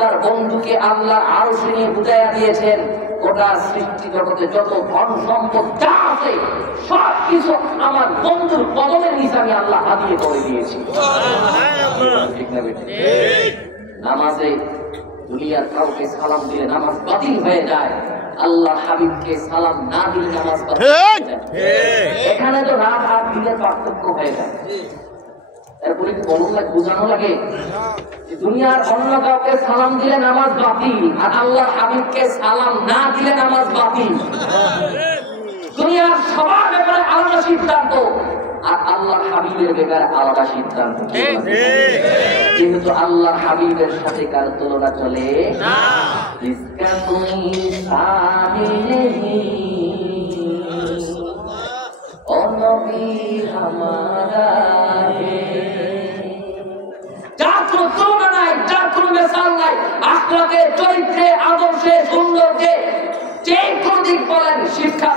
তার বন্ধুকে আল্লাহ আরশে নিয়ে বুঝাইয়া দিয়েছেন, গোটা সৃষ্টি জগতে যত ধন সম্পদ যা আছে সবকিছু আমার বন্ধুর কদমের নিচে আমি আল্লাহ হাতিয়ে করে দিয়েছি। ঠিক না বেঠিক? নামাজে দুনিয়ার কাউকে সালাম দিলে নামাজ বাতিল হয়ে যায়, আল্লাহ হাবিবকে সালাম না দিলে নামাজ বাতিল হয়ে যায়। এখানে তো রাত আর দিনের পার্থক্য হয়ে যায়। এরপরে কি বলুন লাগে, বোঝানো লাগে দুনিয়ার অন্য কাউকে সালাম দিলে নামাজ বাতিল, আর আল্লাহ হাবিবকে সালাম না দিলে নামাজ বাতিল। দুনিয়ার সবার ব্যাপারে আলাদা সিদ্ধান্ত, আর আল্লাহ হাবিবের ব্যাপারে আলাদা সিদ্ধান্ত। যেহেতু আল্লাহ হাবিবের সাথে কার তুলনা চলে না, ইসকা কোই শামিল নেহি ও নবী হামারা হে। যার কোনো তুলনা নাই, যার কোনো মিসাল নাই, আখলাকে, চরিত্রে, আদর্শে, সৌন্দর্যে, যে কোন দিক বলেন, শিক্ষা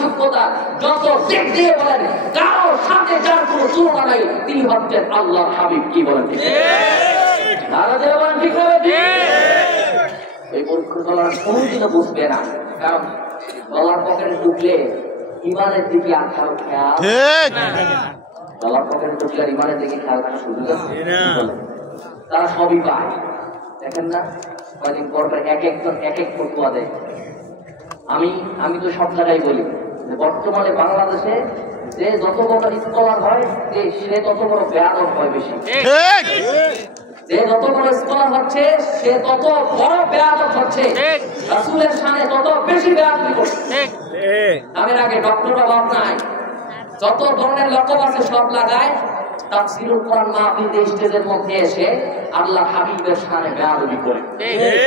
যোগ্যতা, যত দিক দিয়ে বলেন, কারোর সাথে যার কোনো তুলনা নাই, তিনি হচ্ছেন আল্লাহ হাবিব। কি বলেন? ঠিক হবে? এই মূর্খ দলার কোনদিনও বুঝবে না, কারণ গলার পকেটে ঢুকলে ইমানের দিকে আর খেয়াল গলার পকেটে ঢুকলে আর ইমানের দিকে খেয়াল রাখা শুরু করছে। তারা সবই পায়, দেখেন না কয়েকদিন পর এক একজন এক এক ফতুয়া দেয়। আমি তো সব জায়গায় বলি, বর্তমানে বাংলাদেশে যে যত বড় স্কলার হয় সে তত বড় বেয়াদব হয় বেশি। যে যত বড় স্কলার হচ্ছে সে তত বড় বেয়াদব হচ্ছে, রাসূলের শানে তত বেশি বেয়াদবি করছে। আমি আগে ডক্টর অভাব নাই, যত ধরনের লকব আছে সব লাগায়, তাফসীরুল কোরআন মাহফিলে স্টেজের মধ্যে এসে আল্লাহ হাবিবের শানে বেয়াদবি করে।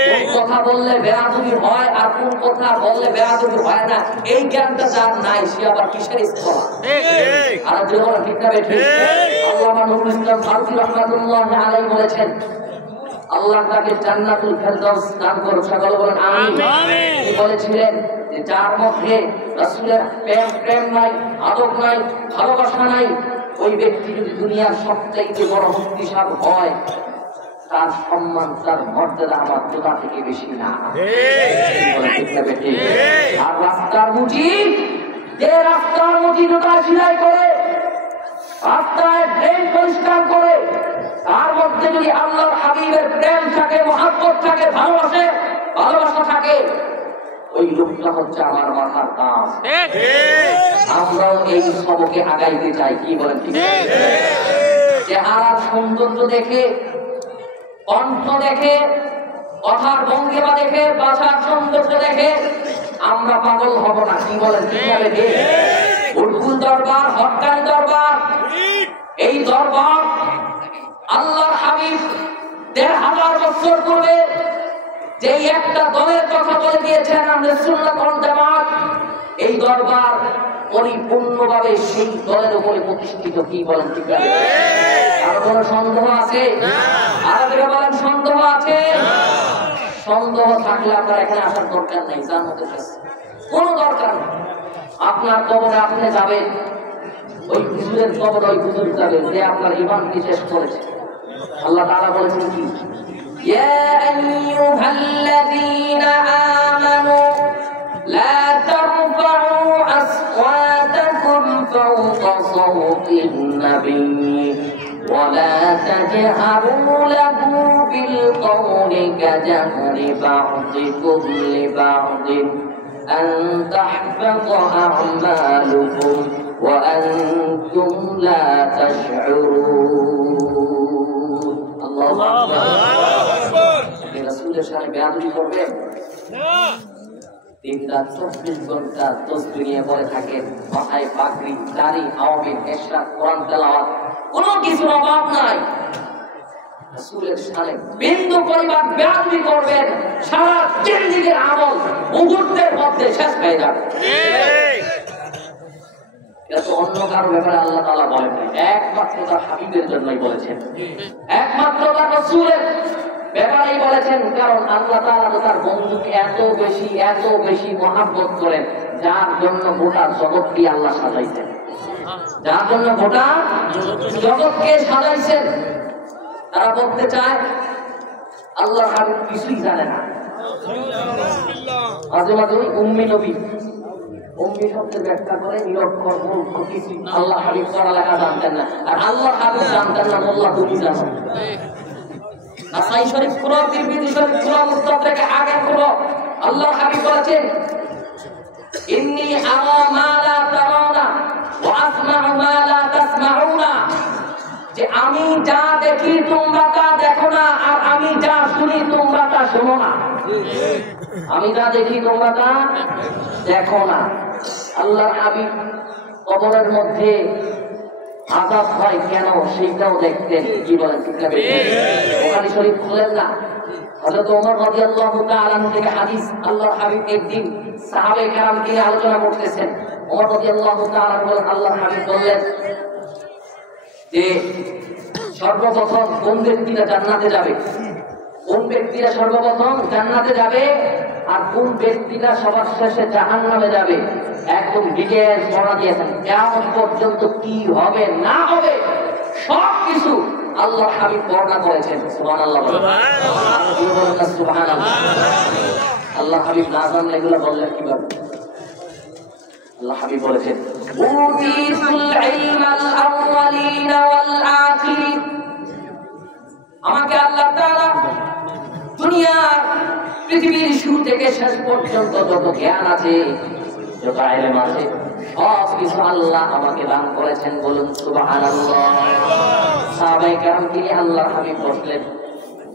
কোন কথা বললে বেয়াদবি হয় আর কোন কথা বললে বেয়াদবি হয় না, এই জ্ঞানটা যার নাই সে আবার কিসের স্কলার? আর যেগুলো ঠিক না বেঠিক? আল্লামা নুরুল ইসলাম ফারুকী রাহমাতুল্লাহি আলাইহি বলেছেন, আল্লাহ তাকে জান্নাতুল ফেরদাউস দান করুন, সকলে বলেন আমিন। তিনি বলেছিলেন যে যার মধ্যে রাসূলের প্রেম নাই, আদব নাই, ভালোবাসা নাই, ওই ব্যক্তি যদি দুনিয়ার সবচাইতে বড় শক্তিশালী হয়, তার সম্মান, তার মর্যাদা আমার খোদা থেকে বেশি না। আর রাস্তার মুজি, যে রাস্তার মুজি জুতা সেলাই করে, রাস্তায় ড্রেন পরিষ্কার করে, তার মধ্যে যদি আল্লাহর হাবিবের প্রেম থাকে, মহব্বত থাকে, ভালোবাসা থাকে, ওই লোকটা হচ্ছে আমার মাথার কাজ। আমরাও এই সবকে আগাইতে চাই। কি বলেন? ঠিক চেহারার সৌন্দর্য দেখে, কণ্ঠ দেখে, কথার ভঙ্গিমা দেখে, ভাষার সৌন্দর্য দেখে আমরা পাগল হব না। কি বলেন? ঠিক আছে? উর্দুল দরবার, হক্কানি দরবার, এই দরবার আল্লাহর হাবিব ১৫০০ বছর পূর্বে যে একটা দলের কথা বলে দিয়েছেন আহলে সুন্নাত ওয়াল জামাত, এই দরবার পরিপূর্ণভাবে সেই দলের উপরে প্রতিষ্ঠিত। কি বলেন? ঠিক আছে? আর কোন সন্দেহ আছে? আর বলেন সন্দেহ আছে? সন্দেহ থাকলে আপনার এখানে আসার দরকার নেই, জান্নাতের কাছে কোন দরকার নেই। আপনার কবরে আপনি যাবেন, ওই হুজুরের কবরে ওই হুজুর যাবেন যে আপনার ঈমানকে শেষ করেছে। আল্লাহ তাআলা বলেছেন কি, ইয়া আইয়ুহাল্লাযীনা আমানু লা তারফাউ আসওয়াতাকুম ফাওকা সাওতিন নাবিয়্যি ওয়া লা তাজহারু লাহু বিল কওলি কাজাহরি বা'দিকুম লিবা'দিন আন তাহবাতা আ'মালুকুম ওয়া আনতুম লা তাশউরুন। আল্লাহু আকবার। রাসূলের সাথে বেয়াদবি করবে না। দিনরাত ২৪ ঘন্টা তাসবিহ নিয়ে পড়ে থাকেন, মাথায় পাগড়ি, দাড়ি, আওয়ামী, ইশরাক, কোরআন তেলাওয়াত, কোনো কিছুর অভাব নাই। রাসূলের সাথে বিন্দু পরিমাণ বেয়াদবি করবেন, সারা জিন্দেগীর আমল মুহূর্তের মধ্যে শেষ হয়ে যাবে। এটা তো অন্য কারো ব্যাপারে আল্লাহ তাআলা বলেন নাই, একমাত্র তার হাবিবের জন্যই বলেছেন, একমাত্র তার রাসূলের ব্যাপারেই বলেছেন। কারণ আল্লাহ তাআলা তো তার বন্ধুকে এত বেশি মহব্বত করেন, যার জন্য গোটা জগৎকে আল্লাহ সাজাইছেন, যার জন্য গোটা জগৎকে সাজাইছেন। তারা বলতে চায় আল্লাহ হাবিব কিছুই জানে না। মাঝে মাঝে ওই উম্মি নবী, উম্মি শব্দের ব্যাখ্যা করে নিরক্ষর মূর্খ কিছু। আল্লাহ হাবিব পড়ালেখা জানতেন না, আর আল্লাহ হাবিব জানতেন না মোল্লা তুমি জানো। নাসাই শরীফ পুরো, তিরমিজি শরীফ পুরো, মুস্তাদরাক হাকিম পুরো। আল্লাহ হাবিব বলেছেন ইন্নী আরা মা লা তারাউনা ওয়া আসমাউ মা লা তাসমাউনা, যে আমি যা দেখি তোমরা তা দেখো না, আর আমি যা শুনি তোমরা তা শোনো না। আমি যা দেখি তোমরা তা দেখো না। আল্লাহর হাবিব কবরের মধ্যে আযাব হয় কেন সেটাও দেখতেন। কি বলেন? বুখারী শরীফ খুলেন না, হযরত ওমর রাদিয়াল্লাহু তাআলা থেকে হাদিস। আল্লাহর হাবিব একদিন সাহাবায়ে কেরামকে নিয়ে আলোচনা করতেছেন। ওমর রাদিয়াল্লাহু তাআলা বলেন, আল্লাহর হাবিব বললেন যে সর্বপ্রথম কোন ব্যক্তিরা জান্নাতে যাবে, কোন ব্যক্তিরা সর্বপ্রথম জান্নাতে যাবে, আর কোন ব্যক্তিরা সবার শেষে জাহান্নামে যাবে, একদম ডিটেইলস বর্ণনা দিয়েছেন। কিয়ামত পর্যন্ত কি হবে না হবে সবকিছু আল্লাহর হাবিব বর্ণনা করেছেন। সুবহানাল্লাহ, সুবহানাল্লাহ। আল্লাহ হাবিব না জানলে এগুলো বললেন কিভাবে? আল্লাহ হাবিব বলেছেন উতিতুল ইলমাল আউয়ালিন ওয়াল আখিরিন, আমাকে আল্লাহ তাআলা দুনিয়ার পৃথিবীর শুরু থেকে শেষ পর্যন্ত যত জ্ঞান আছে, যত ইলম আছে, সব কিছু আল্লাহ আমাকে দান করেছেন। বলুন সুবহানাল্লাহ। সাহাবায়ে কেরাম তিনি আল্লাহর হাবিব বসলেন,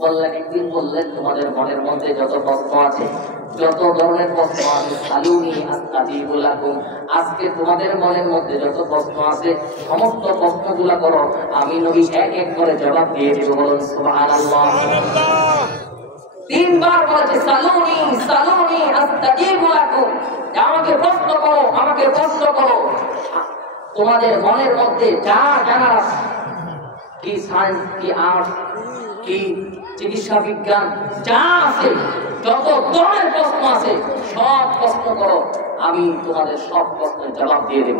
বললেন, একদিন বললেন তোমাদের মনের মধ্যে যত প্রশ্ন আছে, যত ধরনের প্রশ্ন আছে, সালুনি আস্তাজিবু লাকুম, আজকে তোমাদের মনের মধ্যে যত প্রশ্ন আছে সমস্ত প্রশ্নগুলা করো, আমি নবী এক এক করে জবাব দিয়ে দেব। বলুন সুবহানাল্লাহ। তিনবার বলেছে সালুনি সালুনি আস্তাজিবু লাকুম, আমাকে প্রশ্ন করো, আমাকে প্রশ্ন করো। তোমাদের মনের মধ্যে যা জানার আছে, কি সায়েন্স, কি আর্টস, কি চিকিৎসা বিজ্ঞান, যা আছে, যত ধরনের প্রশ্ন আছে সব প্রশ্ন করো, আমি তোমাদের সব প্রশ্নের জবাব দিয়ে দেব।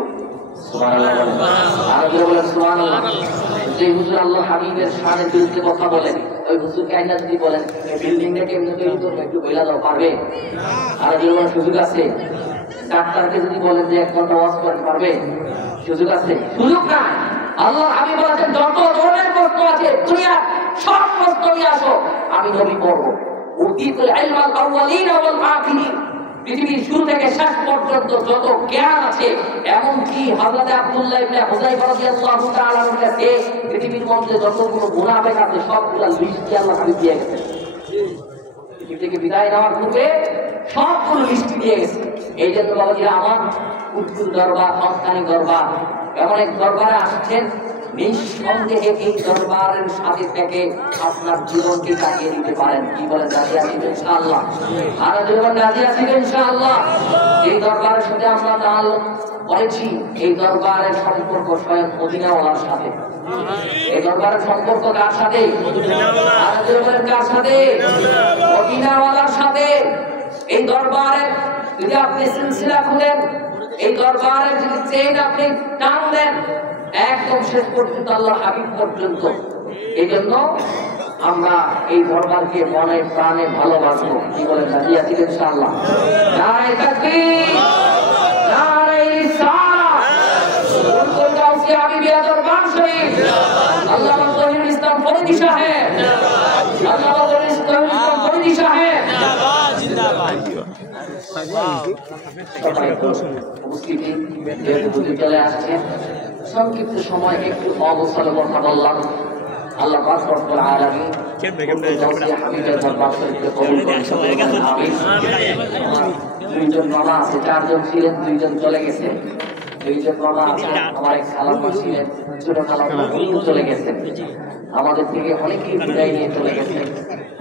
সুবহানাল্লাহ। আর বলেন সুবহানাল্লাহ। যে হুজুর আল্লাহ হাবিবের শানের বিরুদ্ধে কথা বলেন, ওই হুজুরকে আইনা যদি বলেন বিল্ডিংটা কেমনে তৈরি করবে একটু বইলা দাও, পারবে? আর বলার সুযোগ আছে? ডাক্তারকে যদি বলেন যে 1 ঘন্টা ওয়াজ করেন, পারবে? সুযোগ আছে? সুযোগ না। আল্লাহ হাবিব বলেছেন যত ধরনের প্রশ্ন আছে দুনিয়া সব প্রশ্ন নিয়ে আসো, আমি নবী পড়বো। উতিতুল ইলমাল আউয়ালিন ওয়াল আখিরিন, পৃথিবীর শুরু থেকে শেষ পর্যন্ত যত জ্ঞান আছে, এমনকি হযরত আব্দুল্লাহ ইবনে হুযায়ফা রাদিয়াল্লাহু তাআলা এর কাছে পৃথিবীর মধ্যে যতগুলো মুনাফিক আছে সবগুলা লিস্ট দিয়ে আল্লাহ হাবিব দিয়ে গেছেন। পৃথিবী থেকে বিদায় নেওয়ার পূর্বে সবগুলো লিস্ট দিয়ে গেছে। এই জন্য বাবাজিরা আমার উদ্দুল দরবার, হকানি দরবার, এমন এক দরবারে আসছেন, নিঃসন্দেহে এই দরবারের সাথে থেকে আপনার জীবনকে কাটিয়ে দিতে পারেন। কি বলেন? রাজি আছেন ইনশাআল্লাহ? আর জীবন রাজি আছেন ইনশাআল্লাহ? এই দরবারের সাথে আমরা তাআল্লুক করেছি, এই দরবারের সম্পর্ক স্বয়ং মদিনাওয়ালার সাথে। এই দরবারের সম্পর্ক কার সাথে? আর জীবন কার সাথে? মদিনাওয়ালার সাথে। এই দরবারের যদি আপনি সিলসিলা খুলেন, এই দরবারের যদি চেইন আপনি টান দেন, একদম শেষ পর্যন্ত আল্লাহ হাবিব পর্যন্ত। এই জন্য আমরা এই দরবারকে মনে প্রাণে ভালোবাসবো। কি বলেন? রাজি আছি ইনশাআল্লাহ? নারে তাকবীর, নারে রিসালাত, কোন গাউসি হাবিবিয়া দরবার শরীফ, আল্লামা জহিরুল ইসলাম ফরিদী সাহেব, আল্লামা জহিরুল ইসলাম ফরিদী সাহেব জিন্দাবাদ। চলে আসছে, সংক্ষিপ্ত সময় একটু অবসর কথা বললাম। আল্লাহ পাক রব্বুল আলামিন হাবিবের দরবার শরীফকে কবুল করুন। আমিন। দুইজন মামা আছে, 4 জন ছিলেন, 2 জন চলে গেছে। 2 জন মামা আছে, আমার এক খালাম্মা ছিলেন, ছোট খালাম্মা চলে গেছেন। আমাদের থেকে অনেকেই বিদায় নিয়ে চলে গেছে।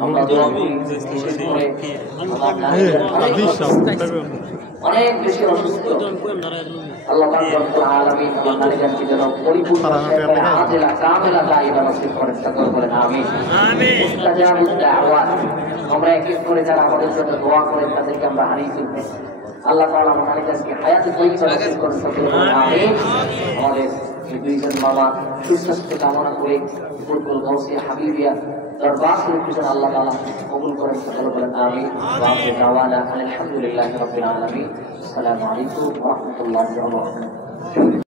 আমরা দোয়া করি, বিশেষ করে আমার নানীদের অনেক বেশি অসুস্থ। আল্লাহ পাক রব্বুল আলামিন আমার নানীদেরকে যেন পরিপূর্ণ সেবায় আজেলা কামেলা দায়িত্ব নসিব করেন। সকল বলেন আমিন। মুস্তাজাবুদ দাওয়াত। আমরা এক এক করে যারা আমাদের জন্য দোয়া করেন তাদেরকে আমরা হারিয়ে ফেলবো। আল্লাহ তাআলা আমার নানীদেরকে হায়াতে তৈয়বা নসিব করেন। সকল বলেন আমিন। আমাদের 2 জন বাবা সুস্বাস্থ্য কামনা করে ফুলকুল গাউসিয়া হাবিবিয়া দরবার শরীফ যেন আল্লাহ তাআলা কবুল করেন। সকলে বলেন আমিন। ওয়া আখিরু দাওয়ানা আলহামদুলিল্লাহি রাব্বিল আলামিন। আসসালামু আলাইকুম ওয়া রাহমাতুল্লাহি ওয়া বারাকাতুহু।